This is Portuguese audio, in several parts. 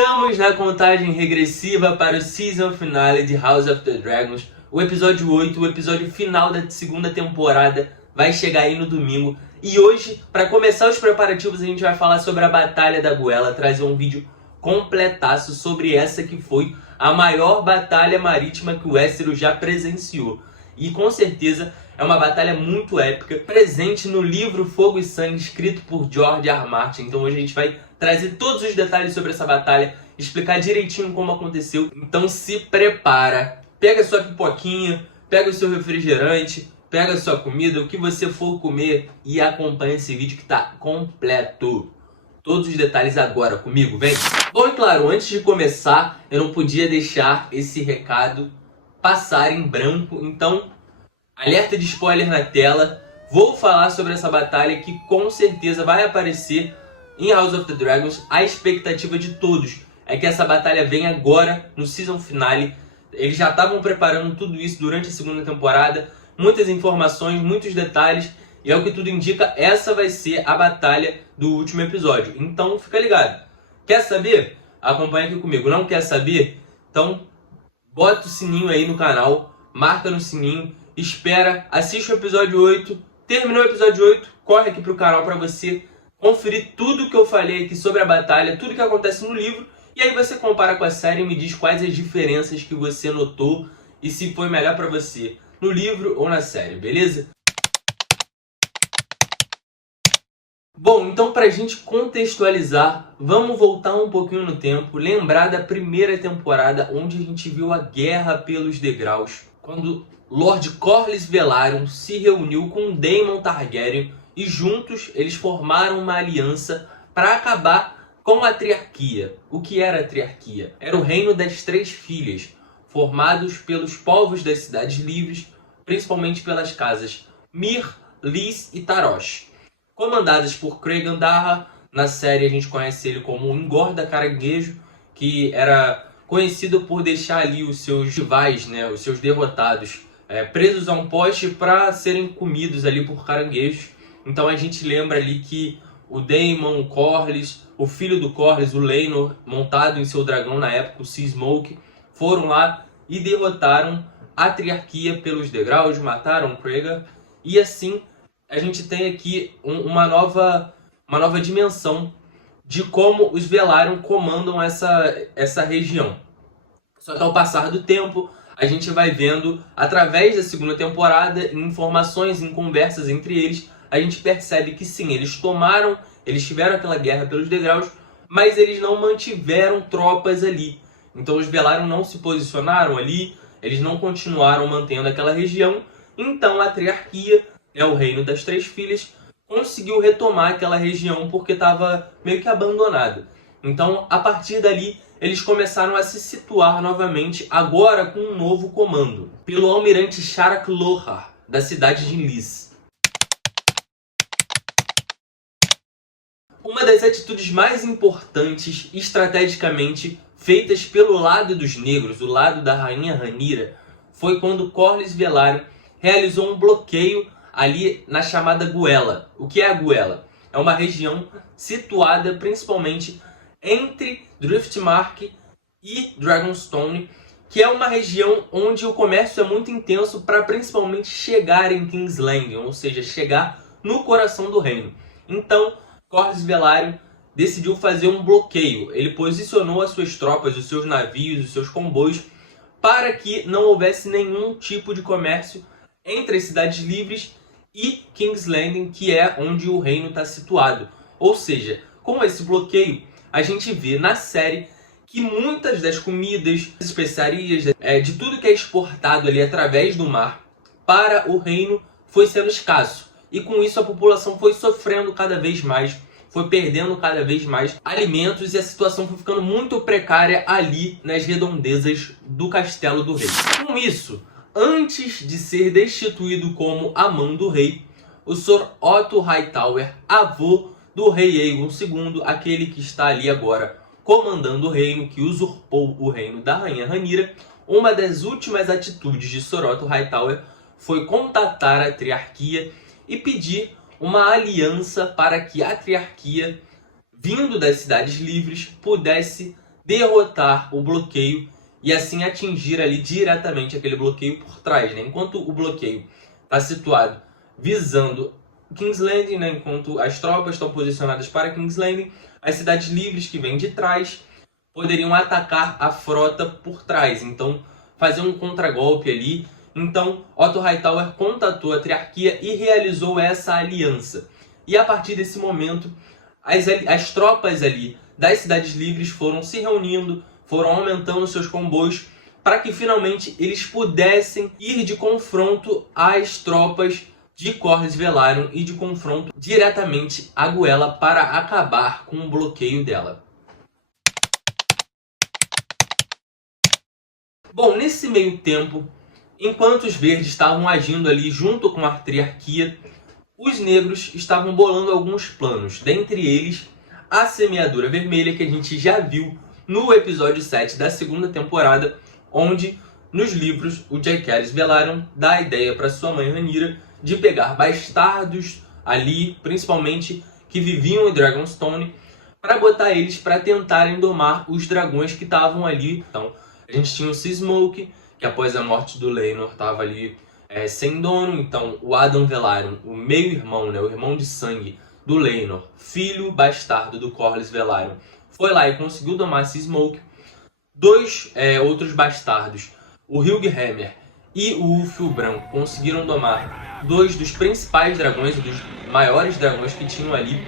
Estamos na contagem regressiva para o season finale de House of the Dragons. O episódio 8, o episódio final da segunda temporada, vai chegar aí no domingo. E hoje, para começar os preparativos, a gente vai falar sobre a Batalha da Goela, trazer um vídeo completaço sobre essa que foi a maior batalha marítima que o Westeros já presenciou. E com certeza é uma batalha muito épica, presente no livro Fogo e Sangue, escrito por George R. R. Martin. Então hoje a gente vai trazer todos os detalhes sobre essa batalha, explicar direitinho como aconteceu. Então se prepara, pega sua pipoquinha, pega o seu refrigerante, pega a sua comida, o que você for comer e acompanha esse vídeo que tá completo. Todos os detalhes agora comigo, vem! Bom, e claro, antes de começar, eu não podia deixar esse recado passar em branco. Então, alerta de spoiler na tela. Vou falar sobre essa batalha que com certeza vai aparecer em House of the Dragons. A expectativa de todos é que essa batalha venha agora no season finale. Eles já estavam preparando tudo isso durante a segunda temporada. Muitas informações, muitos detalhes. E é o que tudo indica, essa vai ser a batalha do último episódio. Então fica ligado. Quer saber? Acompanha aqui comigo. Não quer saber? Então bota o sininho aí no canal, marca no sininho, espera, assiste o episódio 8. Terminou o episódio 8, corre aqui pro canal para você conferir tudo que eu falei aqui sobre a batalha, tudo que acontece no livro. E aí você compara com a série e me diz quais as diferenças que você notou e se foi melhor para você no livro ou na série, beleza? Bom, então pra gente contextualizar, vamos voltar um pouquinho no tempo, lembrar da primeira temporada onde a gente viu a guerra pelos degraus, quando Lord Corlys Velaryon se reuniu com Daemon Targaryen e juntos eles formaram uma aliança para acabar com a Triarquia. O que era a Triarquia? Era o reino das três filhas, formados pelos povos das cidades livres, principalmente pelas casas Myr, Lys e Tarosh. Comandadas por Cregan Darra, na série a gente conhece ele como Engorda Caranguejo, que era conhecido por deixar ali os seus rivais, né, os seus derrotados, presos a um poste para serem comidos ali por caranguejos. Então a gente lembra ali que o Daemon, o Corlys, o filho do Corlys, o Laenor, montado em seu dragão na época, o Sea Smoke, foram lá e derrotaram a Triarquia pelos degraus, mataram Cregan, e assim a gente tem aqui uma nova dimensão de como os Velaryon comandam essa região. Só que ao passar do tempo, a gente vai vendo, através da segunda temporada, em informações, em conversas entre eles, a gente percebe que sim, eles tiveram aquela guerra pelos degraus, mas eles não mantiveram tropas ali. Então os Velaryon não se posicionaram ali, eles não continuaram mantendo aquela região. Então a Triarquia, o reino das três filhas, conseguiu retomar aquela região porque estava meio que abandonada. Então, a partir dali, eles começaram a se situar novamente, agora com um novo comando, pelo almirante Sharak Lohar, da cidade de Lys. Uma das atitudes mais importantes, estrategicamente, feitas pelo lado dos negros, o lado da rainha Rhaenyra, foi quando Corlys Velaryon realizou um bloqueio ali na chamada Goela. O que é a Goela? É uma região situada principalmente entre Driftmark e Dragonstone, que é uma região onde o comércio é muito intenso para principalmente chegar em King's Landing, ou seja, chegar no coração do reino. Então, Corlys Velaryon decidiu fazer um bloqueio. Ele posicionou as suas tropas, os seus navios, os seus comboios, para que não houvesse nenhum tipo de comércio entre as cidades livres e King's Landing, que é onde o reino está situado. Ou seja, com esse bloqueio, a gente vê na série que muitas das comidas, especiarias, de tudo que é exportado ali através do mar para o reino foi sendo escasso. E com isso a população foi sofrendo cada vez mais, foi perdendo cada vez mais alimentos e a situação foi ficando muito precária ali nas redondezas do Castelo do Rei. Com isso, antes de ser destituído como a mão do rei, o Sr. Otto Hightower, avô do rei Aegon II, aquele que está ali agora comandando o reino, que usurpou o reino da rainha Rhaenyra, uma das últimas atitudes de Sr. Otto Hightower foi contatar a Triarquia e pedir uma aliança para que a Triarquia, vindo das cidades livres, pudesse derrotar o bloqueio e assim atingir ali diretamente aquele bloqueio por trás, né? Enquanto o bloqueio está situado visando King's Landing, né? Enquanto as tropas estão posicionadas para King's Landing, as cidades livres que vêm de trás poderiam atacar a frota por trás, então fazer um contragolpe ali. Então Otto Hightower contatou a Triarquia e realizou essa aliança. E a partir desse momento, as tropas ali das cidades livres foram se reunindo, foram aumentando seus comboios para que finalmente eles pudessem ir de confronto às tropas de Corlys Velaryon e de confronto diretamente a Goela para acabar com o bloqueio dela. Bom, nesse meio tempo, enquanto os verdes estavam agindo ali junto com a Triarquia, os negros estavam bolando alguns planos, dentre eles a Semeadura Vermelha, que a gente já viu no episódio 7 da segunda temporada, onde nos livros o Jaehaerys Velaryon dá a ideia para sua mãe Rhaenyra de pegar bastardos ali, principalmente que viviam em Dragonstone, para botar eles para tentarem domar os dragões que estavam ali. Então, a gente tinha o Sea Smoke, que após a morte do Laenor estava ali sem dono. Então, o Adam Velaryon, o meio-irmão, né, o irmão de sangue do Laenor, filho bastardo do Corlys Velaryon, foi lá e conseguiu domar Sea Smoke. Dois outros bastardos, o Hilghhammer e o Ulfil Branco, conseguiram domar dois dos principais dragões, dos maiores dragões que tinham ali,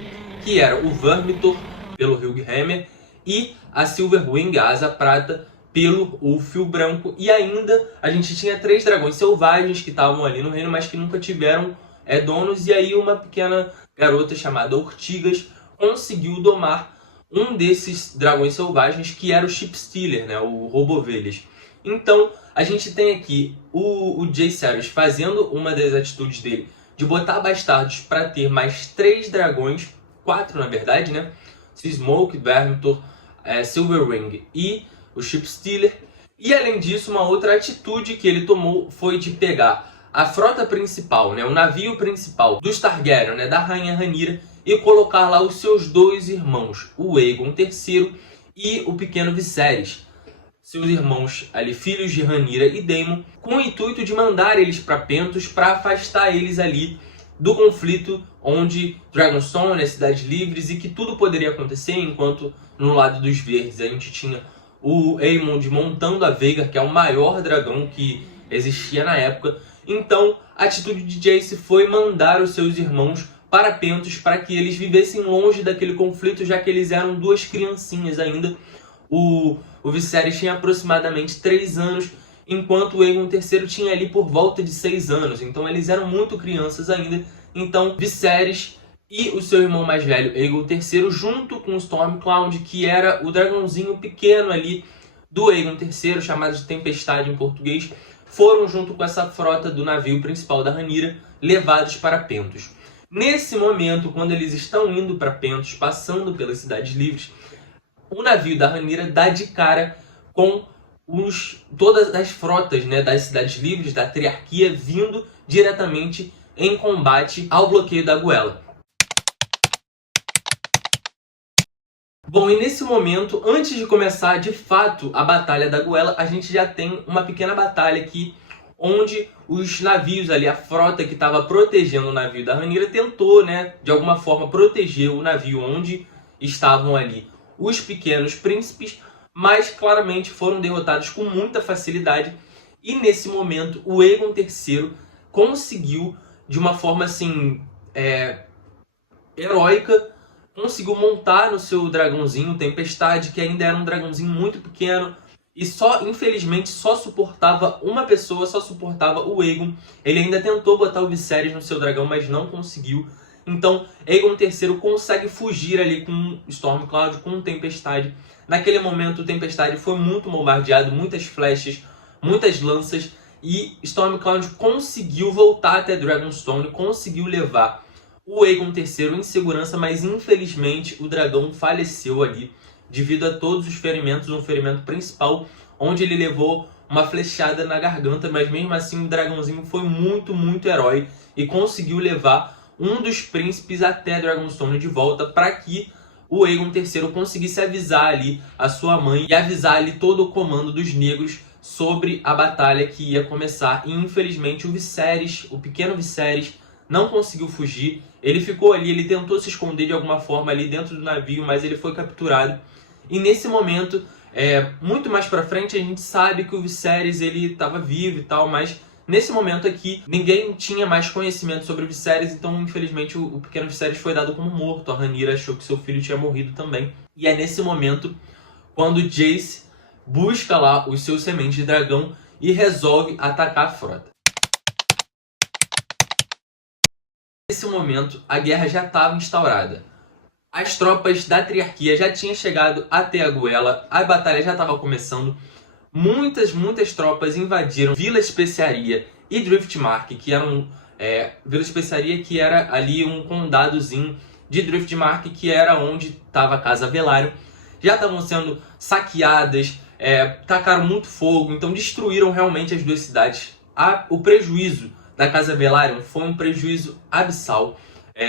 que era o Vermithor, pelo Hilghhammer, e a Silverwing, a Asa Prata, pelo Ulfil Branco. E ainda a gente tinha 3 dragões selvagens que estavam ali no reino, mas que nunca tiveram donos. E aí uma pequena garota chamada Ortigas conseguiu domar um desses dragões selvagens, que era o Shipstealer, né, o roubo-ovelhas. Então a gente tem aqui o Jaehaerys fazendo uma das atitudes dele de botar bastardos para ter mais 3 dragões, 4 na verdade, né? Sea Smoke, Vermithor, Silverwing e o Shipstealer. E além disso, uma outra atitude que ele tomou foi de pegar a frota principal, né, o navio principal dos Targaryen, né, da rainha Rhaenyra, e colocar lá os seus 2 irmãos, o Aegon III e o pequeno Viserys, seus irmãos ali, filhos de Rhaenyra e Daemon, com o intuito de mandar eles para Pentos para afastar eles ali do conflito onde Dragonstone, as cidades livres, e que tudo poderia acontecer, enquanto no lado dos verdes a gente tinha o Aemond montando a Vhagar, que é o maior dragão que existia na época. Então a atitude de Jace foi mandar os seus irmãos para Pentos para que eles vivessem longe daquele conflito, já que eles eram 2 criancinhas ainda. O Viserys tinha aproximadamente 3 anos, enquanto o Aegon III tinha ali por volta de 6 anos. Então eles eram muito crianças ainda. Então Viserys e o seu irmão mais velho, Aegon III, junto com o Stormcloud, que era o dragãozinho pequeno ali do Aegon III, chamado de Tempestade em português, foram junto com essa frota do navio principal da Rhaenyra, levados para Pentos. Nesse momento, quando eles estão indo para Pentos, passando pelas cidades livres, o navio da Rhaenyra dá de cara com todas as frotas, né, das cidades livres, da Triarquia, vindo diretamente em combate ao bloqueio da Goela. Bom, e nesse momento, antes de começar de fato a Batalha da Goela, a gente já tem uma pequena batalha aqui, onde os navios ali, a frota que estava protegendo o navio da Rhaenyra, tentou, né, de alguma forma proteger o navio onde estavam ali os pequenos príncipes, mas claramente foram derrotados com muita facilidade. E nesse momento o Aegon III conseguiu, de uma forma assim heróica, conseguiu montar no seu dragãozinho Tempestade, que ainda era um dragãozinho muito pequeno e infelizmente só suportava uma pessoa, só suportava o Aegon. Ele ainda tentou botar o Viserys no seu dragão, mas não conseguiu. Então Aegon III consegue fugir ali com Stormcloud, com Tempestade. Naquele momento o Tempestade foi muito bombardeado, muitas flechas, muitas lanças, e Stormcloud conseguiu voltar até Dragonstone, conseguiu levar o Aegon III em segurança, mas infelizmente o dragão faleceu ali devido a todos os ferimentos, um ferimento principal onde ele levou uma flechada na garganta, mas mesmo assim o dragãozinho foi muito, muito herói e conseguiu levar um dos príncipes até Dragonstone de volta para que o Aegon III conseguisse avisar ali a sua mãe e avisar ali todo o comando dos negros sobre a batalha que ia começar. E infelizmente o pequeno Viserys, não conseguiu fugir. Ele ficou ali, ele tentou se esconder de alguma forma ali dentro do navio, mas ele foi capturado. E nesse momento, muito mais pra frente, a gente sabe que o Viserys ele estava vivo e tal, mas nesse momento aqui, ninguém tinha mais conhecimento sobre o Viserys, então infelizmente o pequeno Viserys foi dado como morto. A Rhaenyra achou que seu filho tinha morrido também. E é nesse momento quando Jace busca lá os seus sementes de dragão e resolve atacar a frota. Nesse momento, a guerra já estava instaurada. As tropas da Triarquia já tinham chegado até a Goela, a batalha já estava começando. Muitas tropas invadiram Vila Especiaria e Driftmark, que eram Vila Especiaria, que era ali um condadozinho de Driftmark, que era onde estava a Casa Velaryon. Já estavam sendo saqueadas, tacaram muito fogo, então destruíram realmente as duas cidades. O prejuízo da Casa Velaryon foi um prejuízo abissal,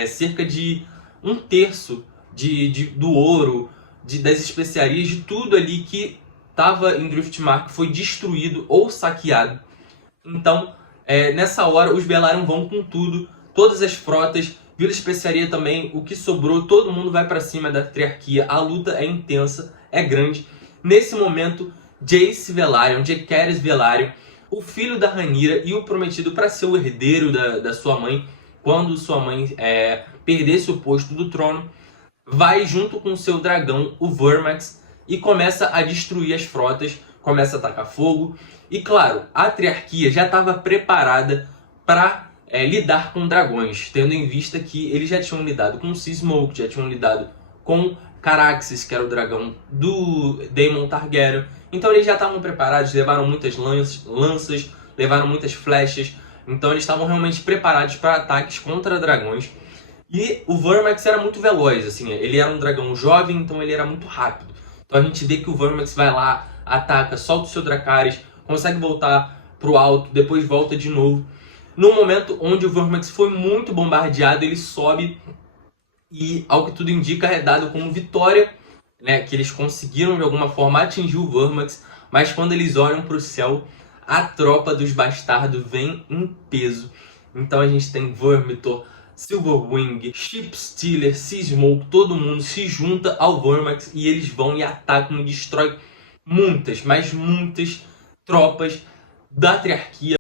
cerca de 1/3 do ouro, das especiarias, de tudo ali que estava em Driftmark foi destruído ou saqueado. Então, nessa hora, os Velaryon vão com tudo, todas as frotas, Vila Especiaria também, o que sobrou, todo mundo vai para cima da Triarquia. A luta é intensa, é grande. Nesse momento, Jace Velaryon, Jaehaerys Velaryon, o filho da Rhaenyra e o prometido para ser o herdeiro da sua mãe, quando sua mãe perdesse o posto do trono, vai junto com seu dragão, o Vermax, e começa a destruir as frotas, começa a atacar fogo. E claro, a Triarquia já estava preparada para lidar com dragões, tendo em vista que eles já tinham lidado com Sea Smoke, já tinham lidado com Caraxes, que era o dragão do Daemon Targaryen. Então eles já estavam preparados, levaram muitas lanças, levaram muitas flechas. Então eles estavam realmente preparados para ataques contra dragões. E o Vermax era muito veloz, assim, ele era um dragão jovem, então ele era muito rápido. Então a gente vê que o Vermax vai lá, ataca, solta o seu Dracarys, consegue voltar pro alto, depois volta de novo. No momento onde o Vermax foi muito bombardeado, ele sobe e, ao que tudo indica, é dado como vitória, né, que eles conseguiram de alguma forma atingir o Vermax, mas quando eles olham para o céu, a tropa dos bastardos vem em peso. Então a gente tem Vermithor, Silverwing, Shipstealer, Sea Smoke, todo mundo se junta ao Vermax e eles vão e atacam e destroem muitas, mas muitas tropas da Triarquia.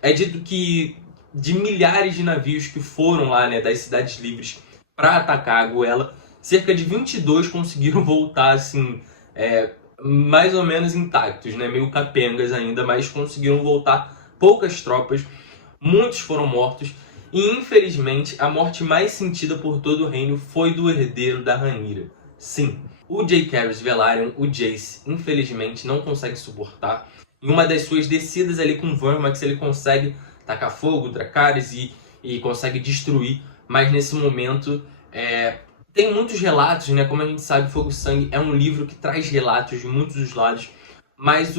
É dito que de milhares de navios que foram lá, né, das cidades livres para atacar a Goela, cerca de 22 conseguiram voltar assim, mais ou menos intactos, né, meio capengas ainda, mas conseguiram voltar. Poucas tropas, muitos foram mortos e infelizmente a morte mais sentida por todo o reino foi do herdeiro da Rhaenyra. Sim, o Jaehaerys Velaryon, o Jace, infelizmente não consegue suportar. Em uma das suas descidas ali com o Vermax, ele consegue tacar fogo, Dracarys e consegue destruir, mas nesse momento tem muitos relatos, né? Como a gente sabe, Fogo e Sangue é um livro que traz relatos de muitos dos lados, mas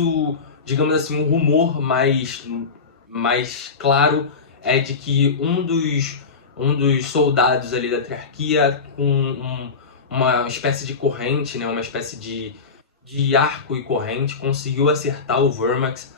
digamos assim, o rumor mais claro é de que um dos soldados ali da Triarquia, com uma espécie de corrente, né, uma espécie de arco e corrente, conseguiu acertar o Vermax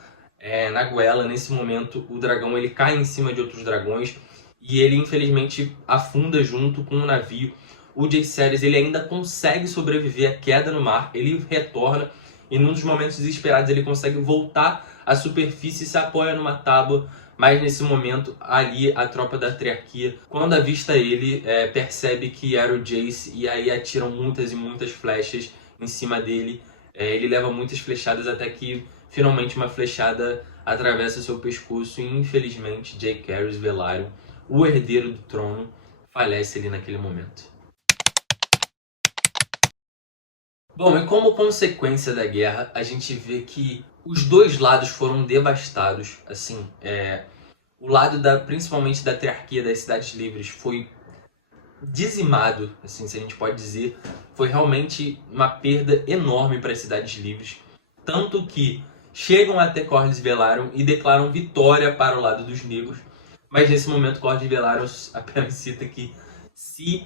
na goela. Nesse momento, o dragão ele cai em cima de outros dragões e ele infelizmente afunda junto com o navio. O Jaehaerys ele ainda consegue sobreviver à queda no mar, ele retorna e num dos momentos desesperados ele consegue voltar à superfície e se apoia numa tábua, mas nesse momento ali a tropa da Triarquia, quando avista ele, percebe que era o Jace e aí atiram muitas e muitas flechas em cima dele. Ele leva muitas flechadas até que finalmente uma flechada atravessa seu pescoço e infelizmente Jaehaerys Velaryon, o herdeiro do trono, falece ali naquele momento. Bom, e como consequência da guerra, a gente vê que os dois lados foram devastados. Assim, o lado principalmente da Triarquia, das cidades livres, foi dizimado, assim, se a gente pode dizer. Foi realmente uma perda enorme para as cidades livres. Tanto que chegam até Corlys Velaryon e declaram vitória para o lado dos negros. Mas nesse momento Corlys Velaryon apenas cita que se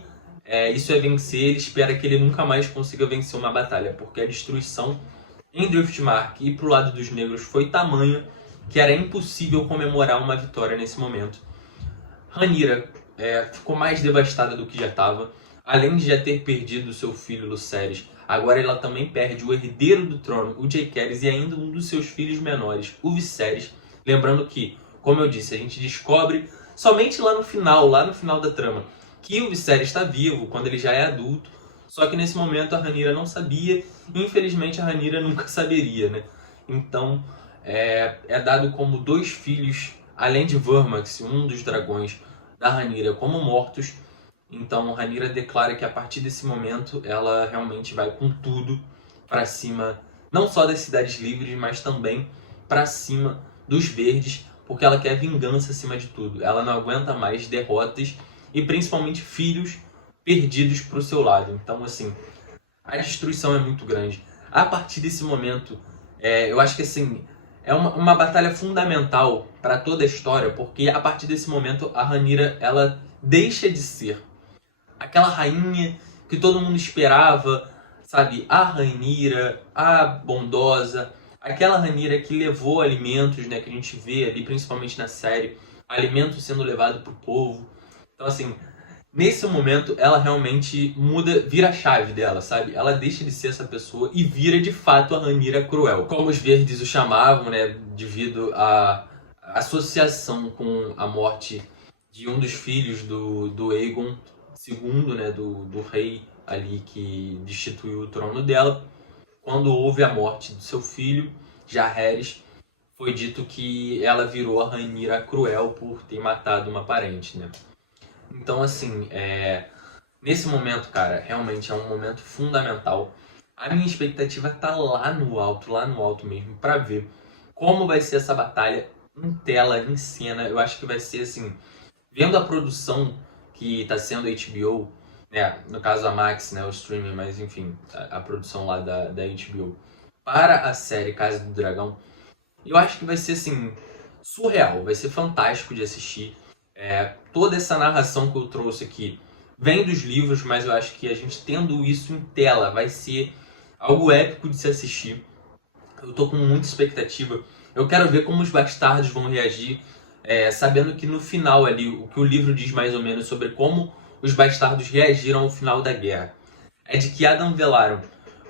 isso é vencer, ele espera que ele nunca mais consiga vencer uma batalha, porque a destruição em Driftmark e pro lado dos negros foi tamanha que era impossível comemorar uma vitória nesse momento. Rhaenyra ficou mais devastada do que já estava. Além de já ter perdido seu filho Lucerys, agora ela também perde o herdeiro do trono, o Jaehaerys, e ainda um dos seus filhos menores, o Viserys. Lembrando que, como eu disse, a gente descobre somente lá no final da trama, que o Viserys está vivo, quando ele já é adulto. Só que nesse momento a Rhaenyra não sabia, e infelizmente a Rhaenyra nunca saberia, né? Então é dado como 2 filhos, além de Vermax, um dos dragões da Rhaenyra, como mortos. Então Rhaenyra declara que a partir desse momento ela realmente vai com tudo para cima, não só das cidades livres, mas também para cima dos verdes, porque ela quer vingança acima de tudo. Ela não aguenta mais derrotas e principalmente filhos perdidos para o seu lado. Então assim, a destruição é muito grande. A partir desse momento, eu acho que assim, é uma batalha fundamental para toda a história, porque a partir desse momento a Rhaenyra ela deixa de ser aquela rainha que todo mundo esperava, sabe? A Rhaenyra, a bondosa, aquela Rhaenyra que levou alimentos, né? Que a gente vê ali, principalmente na série, alimentos sendo levados pro povo. Então, assim, nesse momento ela realmente muda, vira a chave dela, sabe? Ela deixa de ser essa pessoa e vira de fato a Rhaenyra cruel. Como os verdes o chamavam, né? Devido à associação com a morte de um dos filhos do Aegon II, né, do rei ali que destituiu o trono dela. Quando houve a morte do seu filho, Jaehaerys, foi dito que ela virou a Rhaenyra cruel por ter matado uma parente, né? Então, assim, nesse momento, cara, realmente é um momento fundamental. A minha expectativa tá lá no alto mesmo, pra ver como vai ser essa batalha em tela, em cena. Eu acho que vai ser, assim, vendo a produção que está sendo a HBO, né, no caso a Max, né, o streaming, mas enfim, a produção lá da HBO, para a série Casa do Dragão, eu acho que vai ser assim, surreal, vai ser fantástico de assistir. Toda essa narração que eu trouxe aqui vem dos livros, mas eu acho que a gente tendo isso em tela vai ser algo épico de se assistir. Eu tô com muita expectativa. Eu quero ver como os bastardos vão reagir, sabendo que no final ali, o que o livro diz mais ou menos sobre como os bastardos reagiram ao final da guerra, é de que Adam Velaryon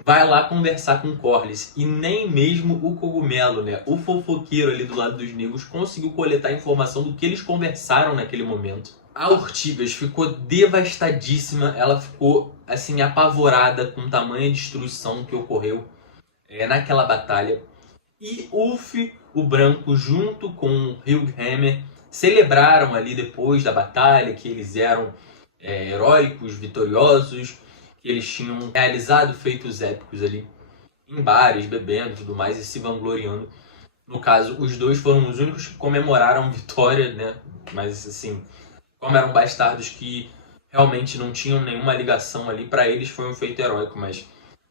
vai lá conversar com Corlys e nem mesmo o cogumelo, né, o fofoqueiro ali do lado dos negros, conseguiu coletar informação do que eles conversaram naquele momento. A Ortigas ficou devastadíssima, ela ficou assim apavorada com tamanha destruição que ocorreu naquela batalha. E Ulf, o Branco, junto com Hilghammer, celebraram ali depois da batalha que eles eram heróicos, vitoriosos, que eles tinham realizado feitos épicos ali em bares, bebendo e tudo mais, e se vangloriando. No caso, os dois foram os únicos que comemoraram vitória, né? Mas assim, como eram bastardos que realmente não tinham nenhuma ligação ali, para eles foi um feito heróico, mas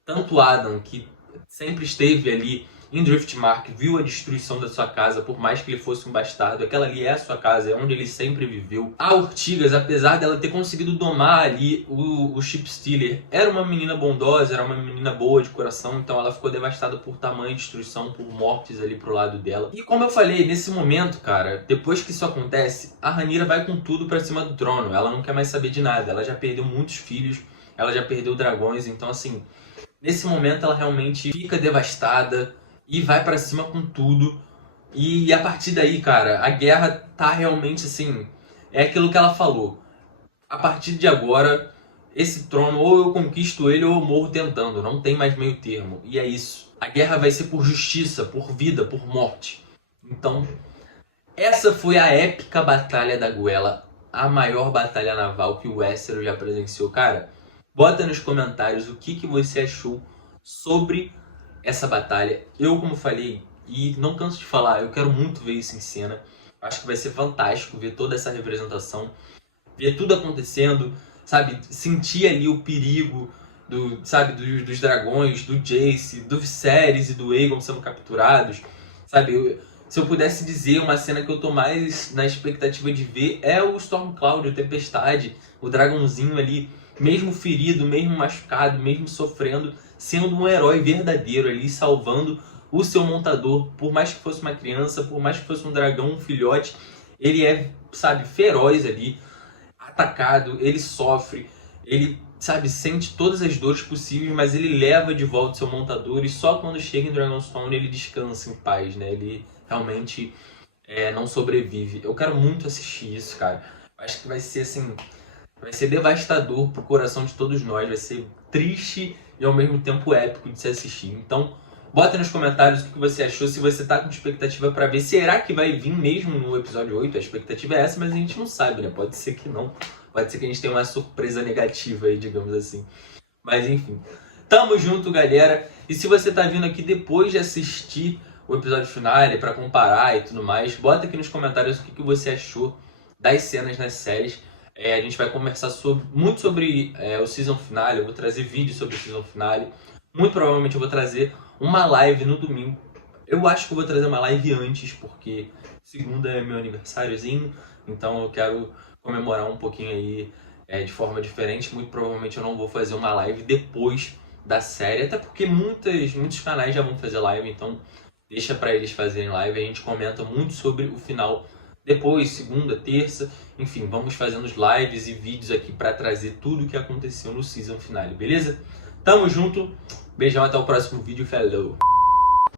tanto Adam, que sempre esteve ali em Driftmark, viu a destruição da sua casa, por mais que ele fosse um bastardo, aquela ali é a sua casa, é onde ele sempre viveu. A Ortigas, apesar dela ter conseguido domar ali o Shipstealer, era uma menina bondosa, era uma menina boa de coração, então ela ficou devastada por tamanha destruição, por mortes ali pro lado dela. E como eu falei, nesse momento, cara, depois que isso acontece, a Rhaenyra vai com tudo pra cima do trono, ela não quer mais saber de nada, ela já perdeu muitos filhos, ela já perdeu dragões, então assim, nesse momento ela realmente fica devastada e vai pra cima com tudo. E a partir daí, cara, a guerra tá realmente assim, é aquilo que ela falou. A partir de agora, esse trono ou eu conquisto ele ou eu morro tentando, não tem mais meio termo. E é isso. A guerra vai ser por justiça, por vida, por morte. Então, essa foi a épica batalha da Goela, a maior batalha naval que o Westeros já presenciou. Cara, bota nos comentários o que você achou sobre essa batalha. Eu, como falei, e não canso de falar, eu quero muito ver isso em cena. Acho que vai ser fantástico ver toda essa representação, ver tudo acontecendo, sabe? Sentir ali o perigo dos dragões, do Jace, do Viserys e do Aegon sendo capturados, sabe? se eu pudesse dizer uma cena que eu tô mais na expectativa de ver, é o Stormcloud, o Tempestade, o dragãozinho ali, mesmo ferido, mesmo machucado, mesmo sofrendo, sendo um herói verdadeiro ali, salvando o seu montador. Por mais que fosse uma criança, por mais que fosse um dragão, um filhote, ele é, sabe, feroz ali, atacado, ele sofre, ele, sabe, sente todas as dores possíveis, mas ele leva de volta o seu montador e só quando chega em Dragonstone ele descansa em paz, né? Ele realmente não sobrevive. Eu quero muito assistir isso, cara. Acho que vai ser assim, vai ser devastador pro coração de todos nós, vai ser triste e ao mesmo tempo épico de se assistir. Então, bota nos comentários o que você achou, se você tá com expectativa pra ver. Será que vai vir mesmo no episódio 8? A expectativa é essa, mas a gente não sabe, né? Pode ser que não. Pode ser que a gente tenha uma surpresa negativa aí, digamos assim. Mas enfim. Tamo junto, galera. E se você tá vindo aqui depois de assistir o episódio final, pra comparar e tudo mais, bota aqui nos comentários o que você achou das cenas nas séries. A gente vai conversar muito sobre o season finale. Eu vou trazer vídeos sobre o season finale. Muito provavelmente eu vou trazer uma live no domingo. Eu acho que eu vou trazer uma live antes, porque segunda é meu aniversáriozinho. Então eu quero comemorar um pouquinho aí de forma diferente. Muito provavelmente eu não vou fazer uma live depois da série. Até porque muitos canais já vão fazer live. Então deixa pra eles fazerem live. A gente comenta muito sobre o final depois, segunda, terça, enfim, vamos fazendo lives e vídeos aqui para trazer tudo o que aconteceu no season finale, beleza? Tamo junto, beijão, até o próximo vídeo, falou!